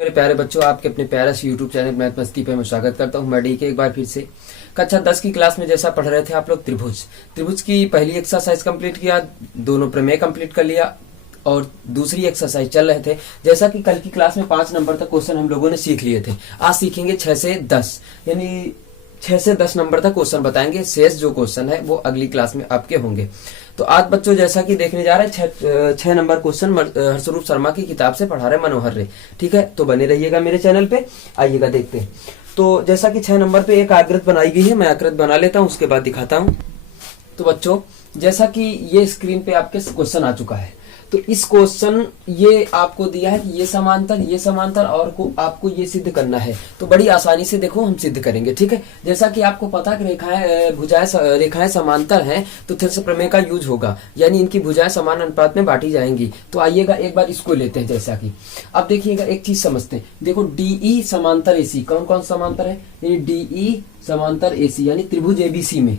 मेरे प्यारे बच्चों, आपके अपने प्यारे से यूट्यूब चैनल मैथ मस्ती पे मैं स्वागत करता हूँ। मैं डी के एक बार फिर से कक्षा 10 की क्लास में जैसा पढ़ रहे थे आप लोग त्रिभुज की पहली एक्सरसाइज कंप्लीट किया, दोनों प्रमेय कंप्लीट कर लिया और दूसरी एक्सरसाइज चल रहे थे। जैसा कि कल की क्लास में 5 नंबर तक क्वेश्चन हम लोगों ने सीख लिए थे, आज सीखेंगे 6 से 10, यानी 6 से 10 नंबर तक क्वेश्चन बताएंगे। शेष जो क्वेश्चन है वो अगली क्लास में आपके होंगे। तो आज बच्चों जैसा कि देखने जा रहे हैं 6 नंबर क्वेश्चन हर्षरूप शर्मा की किताब से पढ़ा रहे मनोहर रे। ठीक है, तो बने रहिएगा मेरे चैनल पे। आइएगा देखते हैं। तो जैसा कि 6 नंबर पे एक आकृति बनाई गई है, मैं आकृति बना लेता हूँ, उसके बाद दिखाता हूँ। तो बच्चों जैसा कि ये स्क्रीन पे आपके क्वेश्चन आ चुका है, तो इस क्वेश्चन ये आपको दिया है कि ये समांतर और आपको ये सिद्ध करना है। तो बड़ी आसानी से देखो हम सिद्ध करेंगे। ठीक है, जैसा कि आपको पता कि रेखाएं समांतर हैं तो थेल्स प्रमेय का यूज होगा, यानी इनकी भुजाएं समान अनुपात में बांटी जाएंगी। तो आइएगा एक बार इसको लेते हैं। जैसा कि अब देखिएगा एक चीज समझते हैं। देखो डीई समांतर एसी, कौन कौन समांतर है, यानी डीई समांतर एसी यानी त्रिभुज एबीसी में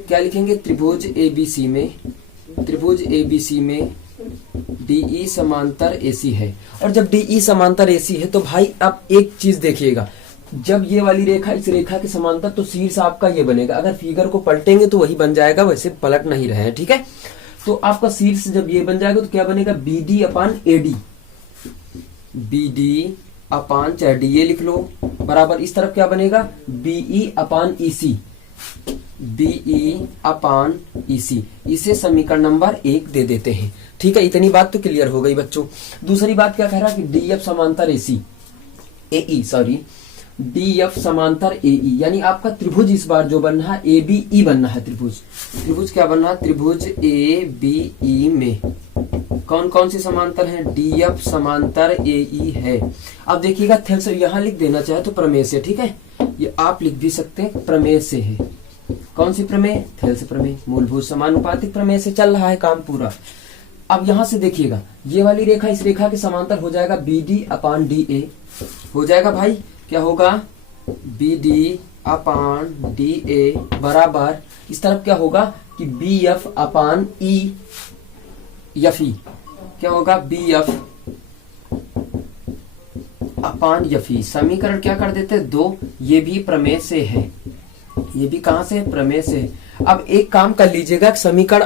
क्या लिखेंगे, त्रिभुज एबीसी में डीई समांतर एसी है। और जब डीई समांतर एसी है तो भाई आप एक चीज देखिएगा, जब ये वाली रेखा इस रेखा के समांतर तो शीर्ष आपका ये बनेगा। अगर फिगर को पलटेंगे तो वही बन जाएगा, वैसे पलट नहीं रहे हैं। ठीक है, तो आपका शीर्ष जब ये बन जाएगा तो क्या बनेगा, बीडी अपान एडी, बीडी अपान चाहे डी ये लिख लो, बराबर इस तरफ क्या बनेगा, BE upon EC, BE upon EC. इसे समीकरण नंबर 1 दे देते हैं। ठीक है, इतनी बात तो क्लियर हो गई बच्चों। दूसरी बात क्या कह रहा है कि डीएफ समांतर डीएफ समांतर एई, यानी आपका त्रिभुज इस बार जो बनना है एबीई बनना है। त्रिभुज क्या बनना है, त्रिभुज एबीई में कौन कौन सी समांतर है, डीएफ समांतर एई है। अब देखिएगा थेल्स यहां लिख देना चाहे तो प्रमेय से। ठीक है, ये आप लिख भी सकते हैं, प्रमेय से है। कौन सी प्रमेय, थेल्स प्रमेय, मूलभूत समानुपातिक प्रमेय से चल रहा है काम पूरा। अब यहां से देखिएगा ये वाली रेखा इस रेखा के समांतर हो जाएगा बीडी अपान डी ए हो जाएगा। भाई क्या होगा, बीडी अपान डी ए बराबर इस तरफ क्या होगा कि बी एफ अपान ई एफ ई, क्या होगा B F upon F E. समीकरण क्या कर देते हैं, 2। ये भी प्रमेय से है, ये भी कहां से, प्रमेय से। अब एक काम कर लीजिएगा, समीकरण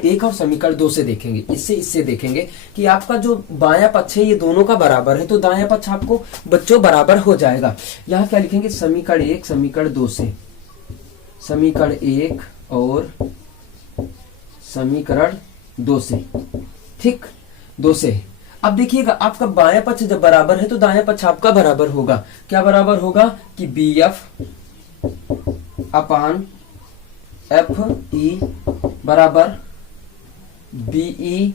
1 और समीकरण 2 से देखेंगे, इससे देखेंगे कि आपका जो बायां पक्ष है ये दोनों का बराबर है, तो दायां पक्ष आपको बच्चों बराबर हो जाएगा। यहाँ क्या लिखेंगे, समीकरण 1 समीकरण 2 से, समीकरण 1 और समीकरण 2 से। ठीक, 2 से। अब देखिएगा आपका बायां पक्ष जब बराबर है तो दायां पक्ष आपका बराबर होगा। क्या बराबर होगा कि B F upon F E बराबर बीई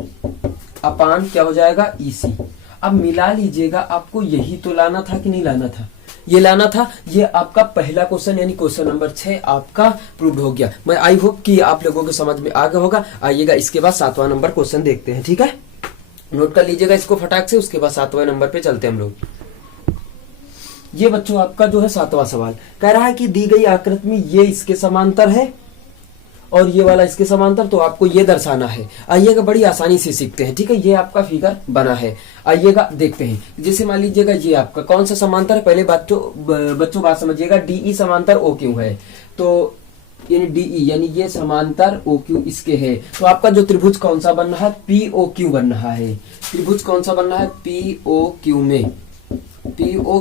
अपान क्या हो जाएगा, ईसी। अब मिला लीजिएगा, आपको यही तो लाना था कि नहीं लाना था, ये लाना था। ये आपका पहला क्वेश्चन यानी क्वेश्चन नंबर 6 आपका प्रूव्ड हो गया। मैं आई होप कि आप लोगों के समझ में आ गया होगा। आइएगा इसके बाद 7वां नंबर क्वेश्चन देखते हैं। ठीक है, नोट कर लीजिएगा इसको फटाक से, उसके बाद 7वें नंबर पे चलते हैं हम लोग। ये बच्चों आपका जो है 7वां सवाल कह रहा है कि दी गई आकृति में ये इसके समांतर है और ये वाला इसके समांतर, तो आपको ये दर्शाना है। आइएगा बड़ी आसानी से सीखते हैं। ठीक है, ये आपका फिगर बना है, आइएगा देखते हैं। जैसे मान लीजिएगा ये आपका कौन सा समांतर है, पहले बच्चों बात समझिएगा, डीई समांतर ओ क्यू है, तो यानी डीई यानी ये समांतर ओ क्यू इसके है। तो आपका जो त्रिभुज कौन सा बन रहा है, पी ओ क्यू बन रहा है। त्रिभुज कौन सा बन रहा है, पी ओ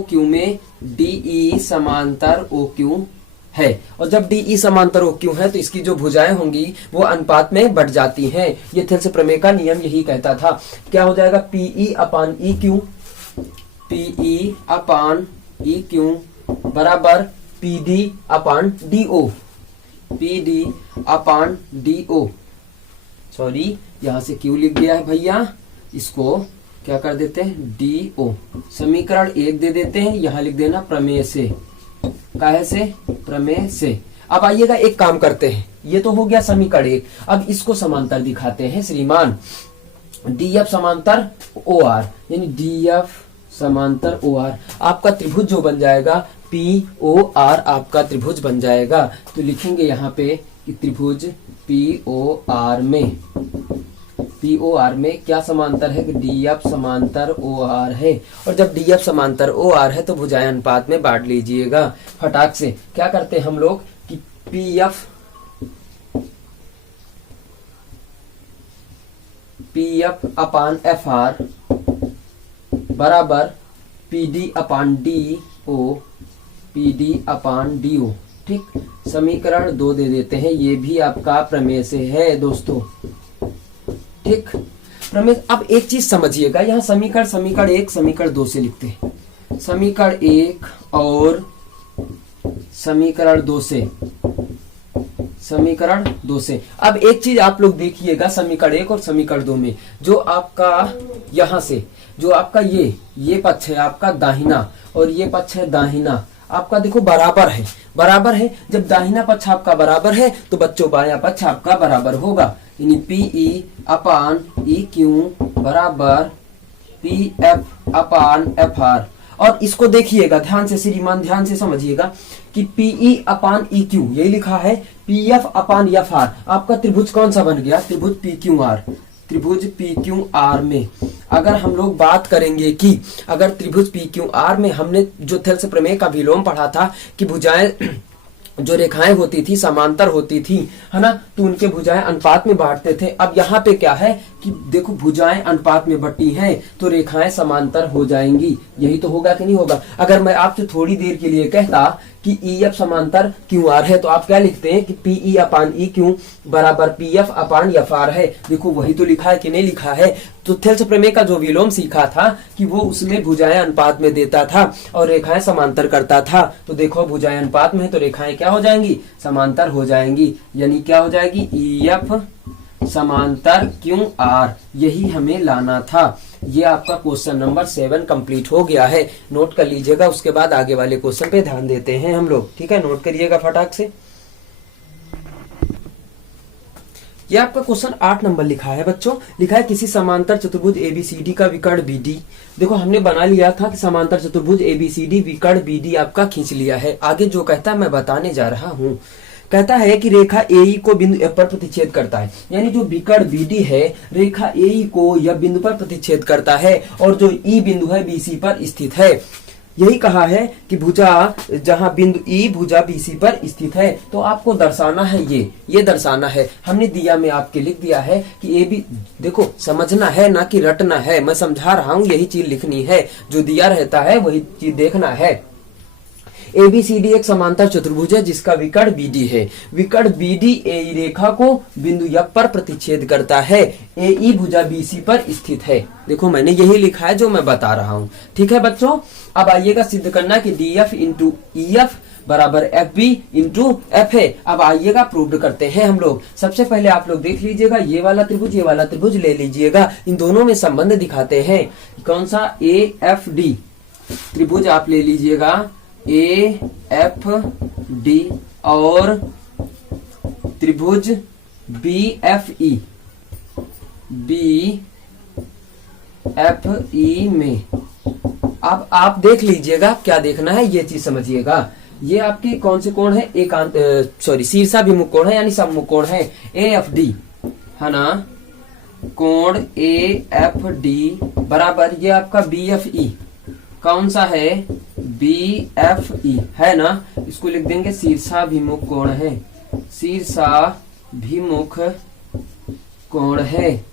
क्यू में डीई समांतर ओ क्यू है। और जब डीई समांतर ओ क्यू है तो इसकी जो भुजाएं होंगी वो अनुपात में बढ़ जाती हैं। ये थेल्स प्रमेय का नियम यही कहता था। क्या हो जाएगा, पीई अपान ई क्यू बराबर पीडी अपान डीओ, सॉरी यहां से क्यू लिख दिया है भैया, इसको क्या कर देते हैं, डीओ। समीकरण 1 दे देते हैं, यहां लिख देना प्रमेय से, काहे से, प्रमेय से। अब आइएगा एक काम करते हैं, ये तो हो गया समीकरण 1। अब इसको समांतर दिखाते हैं श्रीमान। डीएफ समांतर ओ आर, यानी डीएफ समांतर ओ आर आपका त्रिभुज जो बन जाएगा, पी ओ आर आपका त्रिभुज बन जाएगा। तो लिखेंगे यहाँ पे कि त्रिभुज पी ओ आर में पी ओ आर में क्या समांतर है कि डी एफ समांतर ओ आर है। और जब डी एफ समांतर ओ आर है तो भुजाएं अनुपात में बांट लीजिएगा। फटाक से क्या करते हैं हम लोग कि P F upon F R बराबर पी डी अपान डी ओ, पी डी अपान डी ओ। ठीक, समीकरण 2 दे देते हैं, ये भी आपका प्रमेय से है दोस्तों। ठीक, प्रमेय। अब एक चीज समझिएगा, यहाँ समीकरण 1 समीकरण 2 से लिखते हैं, समीकरण 1 और समीकरण 2 से, समीकरण 2 से। अब एक चीज आप लोग देखिएगा, समीकरण 1 और समीकरण 2 में जो आपका यहां से जो आपका ये पक्ष है आपका दाहिना और ये पक्ष है दाहिना, आपका देखो बराबर है, बराबर है। जब दाहिना पक्ष आपका बराबर है तो बच्चों बायां पक्ष आपका बराबर होगा, यानी पी ई अपान ई क्यू बराबर P F upon F R. और इसको देखिएगा ध्यान से, श्रीमान ध्यान से समझिएगा कि पीई अपान ई क्यू यही लिखा है, P F upon F R. आपका त्रिभुज कौन सा बन गया? त्रिभुज पी क्यू आर। त्रिभुज पी क्यू आर में अगर हम लोग बात करेंगे कि अगर त्रिभुज पी क्यू आर में हमने जो थेल्स प्रमेय का विलोम पढ़ा था कि भुजाएं जो रेखाएं होती थी समांतर होती थी, है ना, तो उनके भुजाएं अनुपात में बांटते थे। अब यहाँ पे क्या है कि देखो भुजाएं अनुपात में बटी हैं तो रेखाएं समांतर हो जाएंगी। यही तो होगा कि नहीं होगा? अगर मैं आपसे थोड़ी देर के लिए कहता कि ई एफ समांतर क्यू आर है तो आप क्या लिखते हैं कि पी ई अपान ई क्यू बराबर P F upon F R है। देखो वही तो लिखा है कि नहीं लिखा है? तो थेल्स प्रमेय का जो विलोम सीखा था कि वो उसमें भुजाएं अनुपात में देता था और रेखाएं समांतर करता था। तो देखो भुजाएं अनुपात में है तो रेखाएं क्या हो जाएंगी? समांतर हो जाएंगी। यानी क्या हो जाएगी? ई एफ समांतर क्यू आर, यही हमें लाना था। ये आपका क्वेश्चन नंबर 7 कंप्लीट हो गया है। नोट कर लीजिएगा, उसके बाद आगे वाले क्वेश्चन पे ध्यान देते हैं हम लोग। ठीक है, नोट करिएगा फटाक से। ये आपका क्वेश्चन 8 नंबर लिखा है बच्चों। लिखा है किसी समांतर चतुर्भुज एबीसीडी का विकर्ण बीडी। देखो हमने बना लिया था कि समांतर चतुर्भुज एबीसीडी विकर्ण बीडी आपका खींच लिया है। आगे जो कहता है मैं बताने जा रहा हूँ। कहता है कि रेखा एई को बिंदु एफ पर प्रतिच्छेद करता है, यानी जो विकर्ण बीडी है रेखा एई को यह बिंदु पर प्रतिच्छेद करता है और जो ई बिंदु है बीसी पर स्थित है। यही कहा है कि भुजा जहां बिंदु ई भुजा बीसी पर स्थित है। तो आपको दर्शाना है, ये दर्शाना है। हमने दिया में आपके लिख दिया है कि ए बी, देखो समझना है ना कि रटना है। मैं समझा रहा हूं, यही चीज लिखनी है। जो दिया रहता है वही चीज देखना है। एबीसीडी एक समांतर चतुर्भुज है जिसका विकर्ण बीडी है। विकर्ण बीडी एई रेखा को बिंदु एफ पर प्रतिच्छेद करता है। एई भुजा बीसी पर स्थित है। देखो मैंने यही लिखा है जो मैं बता रहा हूँ। ठीक है बच्चों, अब आइएगा सिद्ध करना कि D F into E F बराबर एफ बी इंटू एफ है। अब आइएगा प्रूव करते हैं हम लोग। सबसे पहले आप लोग देख लीजिएगा, ये वाला त्रिभुज ले लीजिएगा। इन दोनों में संबंध दिखाते हैं। कौन सा? ए एफ डी त्रिभुज आप ले लीजिएगा, ए एफ डी, और त्रिभुज बी एफ ई में अब आप देख लीजिएगा क्या देखना है, ये चीज समझिएगा। ये आपके कौन से कोण है? एकांत शीर्षाभिमुख कोण है, यानी सम्मुख कोण है। ए एफ डी है ना, कोण ए एफ डी बराबर ये आपका बी एफ ई। कौन सा है? बी एफ ई है ना। इसको लिख देंगे शीर्षाभिमुख कोण है, शीर्षाभिमुख कोण है।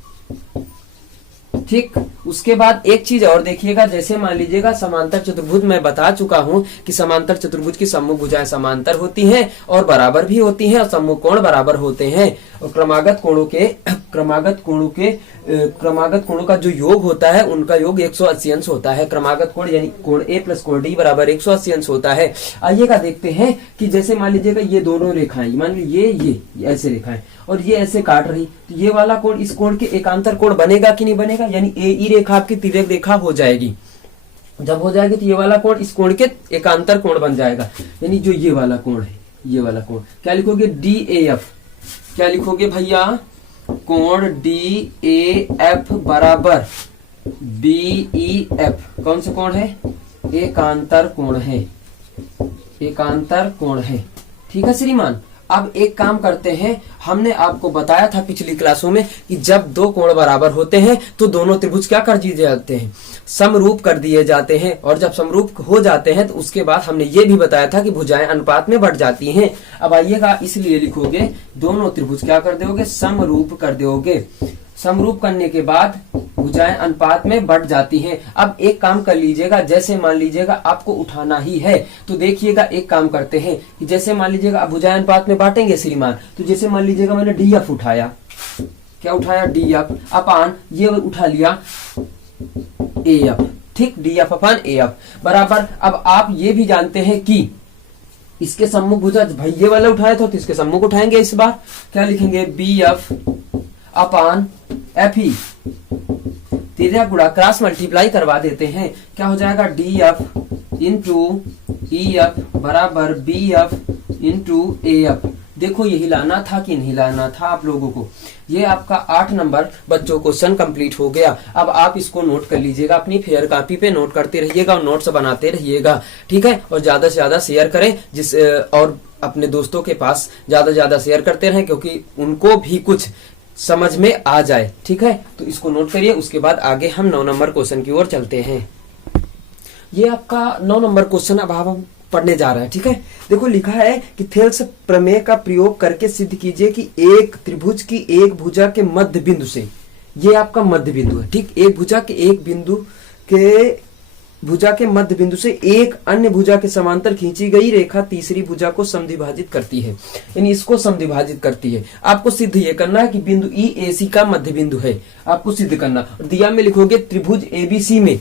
ठीक, उसके बाद एक चीज और देखिएगा। जैसे मान लीजिएगा समांतर चतुर्भुज, मैं बता चुका हूं कि समांतर चतुर्भुज की सम्मुख भुजाएं समांतर होती हैं और बराबर भी होती हैं और सम्मुख कोण बराबर होते हैं। और क्रमागत कोणों का जो योग होता है उनका योग 180 अंश होता है। क्रमागत कोण यानी कोण ए प्लस कोण डी बराबर 180 अंश होता है। आइएगा देखते हैं कि जैसे मान लीजिएगा ये दोनों रेखाएं, मान लीजिए ये ऐसे रेखाएं और ये ऐसे काट रही, तो ये वाला कोण इस कोण के एकांतर कोण बनेगा कि नहीं बनेगा? यानी ए ई रेखा आपकी तिर्यक रेखा हो जाएगी। जब हो जाएगी तो ये वाला कोण इस कोण के एकांतर कोण बन जाएगा। यानी जो ये वाला कोण है, ये वाला कोण क्या लिखोगे? D A F. क्या लिखोगे भैया? कोण डी ए एफ बराबर बी ई एफ। कौन सा कोण है? एकांतर कोण है, एकांतर कोण है। ठीक है श्रीमान। अब एक काम करते हैं, हमने आपको बताया था पिछली क्लासों में कि जब दो कोण बराबर होते हैं तो दोनों त्रिभुज क्या कर दिए जाते हैं, समरूप कर दिए जाते हैं। और जब समरूप हो जाते हैं तो उसके बाद हमने ये भी बताया था कि भुजाएं अनुपात में बढ़ जाती हैं। अब आइएगा, इसलिए लिखोगे दोनों त्रिभुज क्या कर दोगे, समरूप कर दोगे। समरूप करने के बाद भुजाएं अनुपात में बढ़ जाती हैं। अब एक काम कर लीजिएगा, जैसे मान लीजिएगा आपको उठाना ही है तो देखिएगा एक काम करते हैं कि जैसे मान लीजिएगा आप भुजाएं अनुपात में बांटेंगे श्रीमान, तो जैसे मान लीजिएगा मैंने डीएफ उठाया, क्या उठाया, डीएफ अपान ये उठा लिया एएफ, ठीक, डीएफ अपान एएफ बराबर। अब आप ये भी जानते हैं कि इसके सम्मुख भुजा, भाई ये वाला उठाया था तो इसके सम्मुख उठाएंगे, इस बार क्या लिखेंगे, बीएफ अपान एफ ई, तिर्यक गुणा क्रॉस मल्टीप्लाई करवा देते हैं, क्या हो जाएगा, D F into E F बराबर B F into A F. देखो यही लाना था कि नहीं लाना था आप लोगों को। ये आपका 8 नंबर बच्चों क्वेश्चन कंप्लीट हो गया। अब आप इसको नोट कर लीजिएगा, अपनी फेयर कॉपी पे नोट करते रहिएगा और नोट्स बनाते रहिएगा, ठीक है। और ज्यादा से ज्यादा शेयर करें, और अपने दोस्तों के पास ज्यादा से ज्यादा शेयर करते रहें, क्योंकि उनको भी कुछ समझ में आ जाए, ठीक है। तो इसको नोट करिए, उसके बाद आगे हम 9 नंबर क्वेश्चन की ओर चलते हैं। ये आपका 9 नंबर क्वेश्चन अब हम पढ़ने जा रहे हैं, ठीक है। देखो लिखा है कि थेल्स प्रमेय का प्रयोग करके सिद्ध कीजिए कि एक त्रिभुज की एक भुजा के मध्य बिंदु से, ये आपका मध्य बिंदु है, ठीक, एक भुजा के एक बिंदु के भुजा के मध्य बिंदु से एक अन्य भुजा के समांतर खींची गई रेखा तीसरी भुजा को समद्विभाजित करती है, यानी इसको समद्विभाजित करती है। आपको सिद्ध ये करना है कि बिंदु ई ए सी का मध्य बिंदु है, आपको सिद्ध करना। दिया में लिखोगे त्रिभुज एबीसी में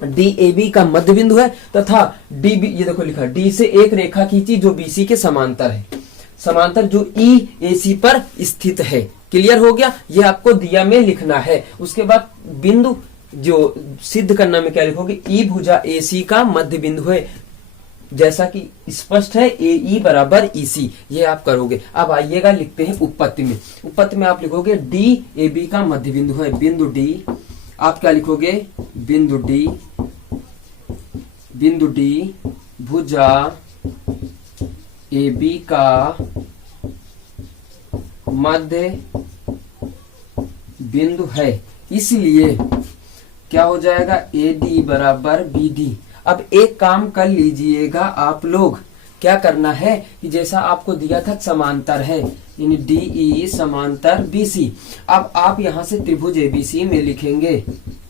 डी ए बी का मध्य बिंदु है तथा डी बी, ये देखो लिखा डी से एक रेखा खींची जो बीसी के समांतर है, समांतर जो ई ए सी पर स्थित है। क्लियर हो गया, ये आपको दिया में लिखना है। उसके बाद बिंदु जो सिद्ध करना में क्या लिखोगे, ई भुजा ए सी का मध्य बिंदु है, जैसा कि स्पष्ट है ए ई बराबर ई सी, ये आप करोगे। अब आइएगा लिखते हैं उत्पत्ति में। उत्पत्ति में आप लिखोगे डी ए बी का मध्य बिंदु है, बिंदु डी, आप क्या लिखोगे, बिंदु डी भुजा ए बी का मध्य बिंदु है, इसलिए क्या हो जाएगा, ए डी बराबर बी डी। अब एक काम कर लीजिएगा आप लोग, क्या करना है कि जैसा आपको दिया था समांतर है, यानी डी ई समांतर बीसी। अब आप यहां से त्रिभुज एबीसी में लिखेंगे,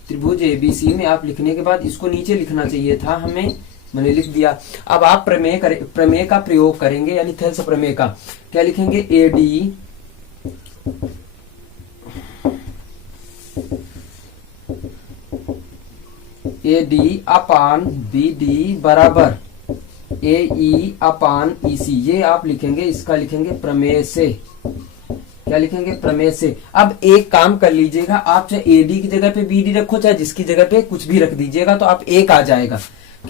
त्रिभुज एबीसी में आप लिखने के बाद इसको नीचे लिखना चाहिए था हमें, मैंने लिख दिया। अब आप प्रमेय का प्रयोग करेंगे, यानी थेल्स प्रमेय का, क्या लिखेंगे, A D upon B D बराबर ए ई अपान ई सी, ये आप लिखेंगे, इसका लिखेंगे प्रमेय से, क्या लिखेंगे, प्रमेय से। अब एक काम कर लीजिएगा, आप चाहे ए डी की जगह पे बी डी रखो, चाहे जिसकी जगह पे कुछ भी रख दीजिएगा, तो आप एक आ जाएगा।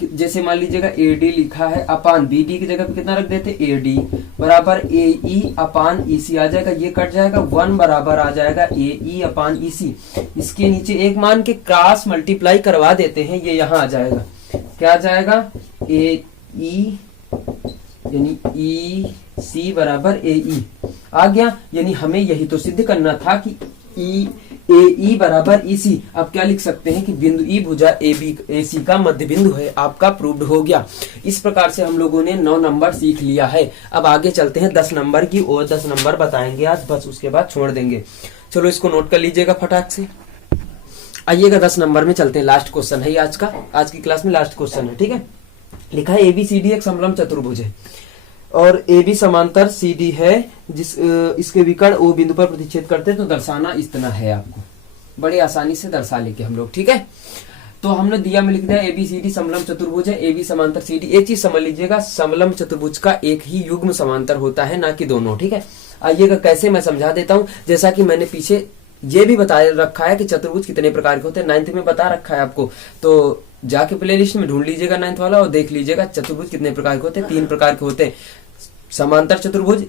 जैसे मान लीजिएगा ए डी लिखा है अपान बी डी की जगह पे कितना रख देते, ए डी बराबर ए ई अपान ई सी आ जाएगा, ये कट जाएगा, 1 बराबर आ जाएगा ए ई अपान ई सी। इसके नीचे एक मान के क्रॉस मल्टीप्लाई करवा देते हैं, ये यहाँ आ जाएगा, क्या आ जाएगा, ए ई यानी ई सी बराबर ए ई आ गया। यानी हमें यही तो सिद्ध करना था कि ई ए ई बराबर ई सी। अब क्या लिख सकते हैं कि बिंदु ई भुजा ए बी ए सी का मध्य बिंदु है, आपका प्रूव्ड हो गया। इस प्रकार से हम लोगों ने 9 नंबर सीख लिया है। अब आगे चलते हैं 10 नंबर की और 10 नंबर बताएंगे आज, बस उसके बाद छोड़ देंगे। चलो इसको नोट कर लीजिएगा फटाक से। आइएगा 10 नंबर में चलते हैं, लास्ट क्वेश्चन है आज का, आज की क्लास में लास्ट क्वेश्चन है, ठीक है। लिखा है एबीसीडी एक समलंब चतुर्भुज है और ए बी समांतर सी डी है, इसके विकर्ण ओ बिंदु पर प्रतिच्छेद करते हैं, तो दर्शाना इतना है। आपको बड़े आसानी से दर्शा लेंगे हम लोग, ठीक है। तो हमने दिया में लिख दिया एबीसीडी समलंब चतुर्भुज है, ए बी समांतर सी डी। एक चीज समझ लीजिएगा, समलंब चतुर्भुज का एक ही युग्म समांतर होता है, ना कि दोनों, ठीक है। आइएगा कैसे मैं समझा देता हूँ। जैसा कि मैंने पीछे ये भी बता रखा है कि चतुर्भुज कितने प्रकार के होते हैं, 9th में बता रखा है आपको, तो जाके प्लेलिस्ट में ढूंढ लीजिएगा 9th वाला और देख लीजिएगा चतुर्भुज कितने प्रकार के होते हैं। 3 प्रकार के होते हैं, समांतर चतुर्भुज,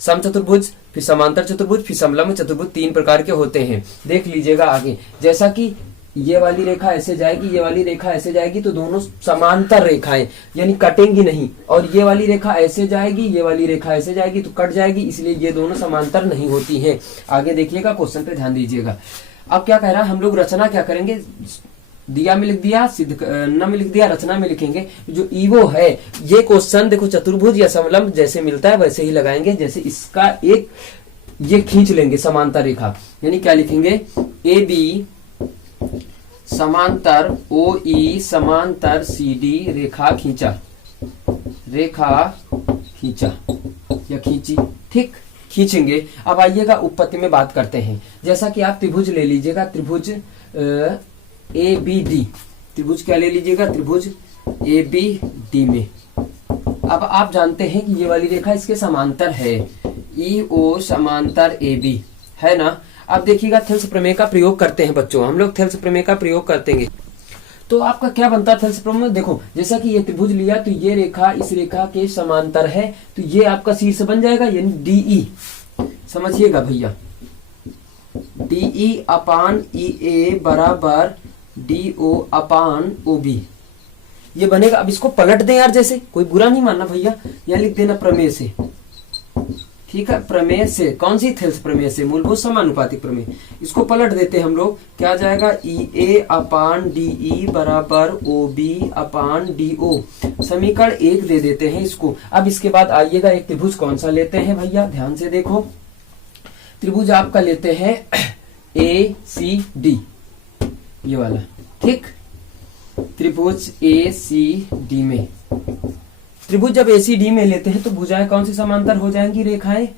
सम चतुर्भुज, फिर समांतर चतुर्भुज, फिर समलंब चतुर्भुज, 3 प्रकार के होते हैं। देख लीजिएगा आगे, जैसा कि ये वाली रेखा ऐसे जाएगी, ये वाली रेखा ऐसे जाएगी, तो दोनों समांतर रेखाएं यानी कटेंगी नहीं। और ये वाली रेखा ऐसे जाएगी, ये वाली रेखा ऐसे जाएगी तो कट जाएगी, इसलिए ये दोनों समांतर नहीं होती हैं। आगे देखिएगा, क्वेश्चन पे ध्यान दीजिएगा। अब क्या कह रहा है, हम लोग रचना क्या करेंगे, दिया में लिख दिया, सिद्ध न में लिख दिया, रचना में लिखेंगे। जो ईवो है, ये क्वेश्चन देखो चतुर्भुज या समलंब जैसे मिलता है वैसे ही लगाएंगे। जैसे इसका एक ये खींच लेंगे समांतर रेखा, यानी क्या लिखेंगे, ए बी समांतर ओ ई समांतर सी डी रेखा खींचा, रेखा खींचा या खींची, ठीक, खींचेंगे। अब आइएगा उत्पत्ति में बात करते हैं। जैसा कि आप त्रिभुज ले लीजिएगा, त्रिभुज ए बी डी, त्रिभुज क्या ले लीजिएगा, त्रिभुज ए बी डी में। अब आप जानते हैं कि ये वाली रेखा इसके समांतर है, ई ओ समांतर ए बी, है ना। अब देखिएगा थेल्स प्रमेय का प्रयोग करते हैं बच्चों, हम लोग थेल्स प्रमेय का प्रयोग करेंगे। तो आपका क्या बनता है थेल्स प्रमेय, देखो जैसा कि ये त्रिभुज लिया तो ये रेखा इस रेखा के समांतर है, तो ये आपका शीर्ष बन जाएगा, यानी डीई, समझिएगा भैया, डीई अपान ई ए बराबर डी ओ अपान ओ बी, ये बनेगा। अब इसको पलट दें यार, जैसे कोई बुरा नहीं मानना भैया, या लिख देना प्रमेय से, ठीक है, प्रमेय से, कौन सी थेल्स प्रमेय से, मूलभूत समानुपातिक प्रमेय। इसको पलट देते हैं हम लोग, क्या जाएगा, ई ए अपान डी ई बराबर ओ बी अपान डी ओ, समीकरण 1 दे देते हैं इसको। अब इसके बाद आइएगा एक त्रिभुज कौन सा लेते हैं भैया, ध्यान से देखो, त्रिभुज आपका लेते हैं ए सी डी, ये वाला, ठीक, त्रिभुज ए सी डी में। त्रिभुज जब एसीडी में लेते हैं तो भुजाएं कौन सी समांतर हो जाएंगी, रेखाएं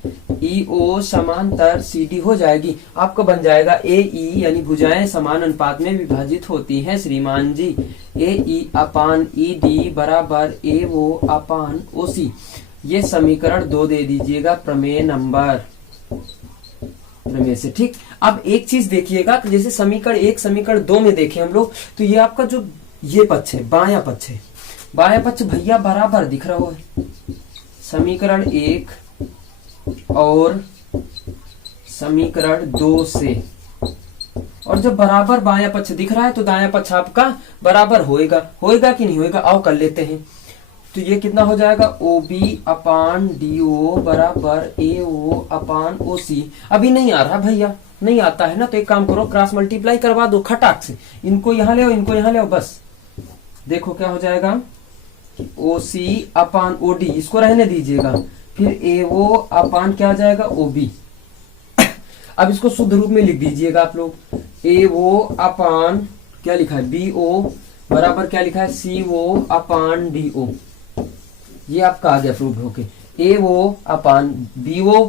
ई ओ समांतर सी डी हो जाएगी। आपका बन जाएगा ए ई, यानी भुजाएं समान अनुपात में विभाजित होती हैं श्रीमान जी, ए ई अपान ई डी बराबर ए ओ अपान ओ सी। ये समीकरण 2 दे दीजिएगा प्रमेय नंबर, प्रमेय से, ठीक। अब एक चीज देखिएगा, जैसे समीकरण 1 समीकरण 2 में देखें हम लोग, तो ये आपका जो ये पक्ष है, बाया पक्ष है, बाया पक्ष भैया बराबर दिख रहा है, समीकरण 1 और समीकरण 2 से। और जब बराबर बाया पक्ष दिख रहा है तो दाया पक्ष आपका बराबर होएगा, होएगा कि नहीं होएगा, आओ कर लेते हैं। तो ये कितना हो जाएगा, ओ बी अपान डी ओ बराबर ए ओ अपान ओ सी। अभी नहीं आ रहा भैया, नहीं आता है ना, तो एक काम करो, क्रॉस मल्टीप्लाई करवा दो खटाक से, इनको यहां ले, इनको यहां ले, बस देखो क्या हो जाएगा, ओ सी अपान ओ डी, इसको रहने दीजिएगा, फिर ए ओ अपान क्या आ जाएगा, ओ बी। अब इसको शुद्ध रूप में लिख दीजिएगा आप लोग, ए ओ अपान क्या लिखा है, बी ओ बराबर क्या लिखा है, सी ओ अपान डी ओ। ये आपका आ गया प्रूव होके, ए ओ अपान बी ओ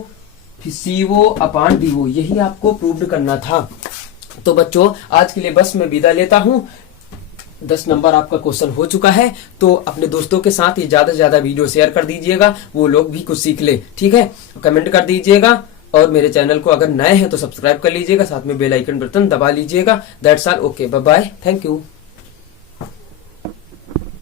फिर सी ओ अपान डी ओ, यही आपको प्रूव करना था। तो बच्चों आज के लिए बस मैं विदा लेता हूं, 10 नंबर आपका क्वेश्चन हो चुका है। तो अपने दोस्तों के साथ ये ज्यादा से ज्यादा वीडियो शेयर कर दीजिएगा, वो लोग भी कुछ सीख ले, ठीक है। कमेंट कर दीजिएगा और मेरे चैनल को अगर नए हैं तो सब्सक्राइब कर लीजिएगा, साथ में बेल आइकन बटन दबा लीजिएगा। That's all, okay, bye bye, thank you.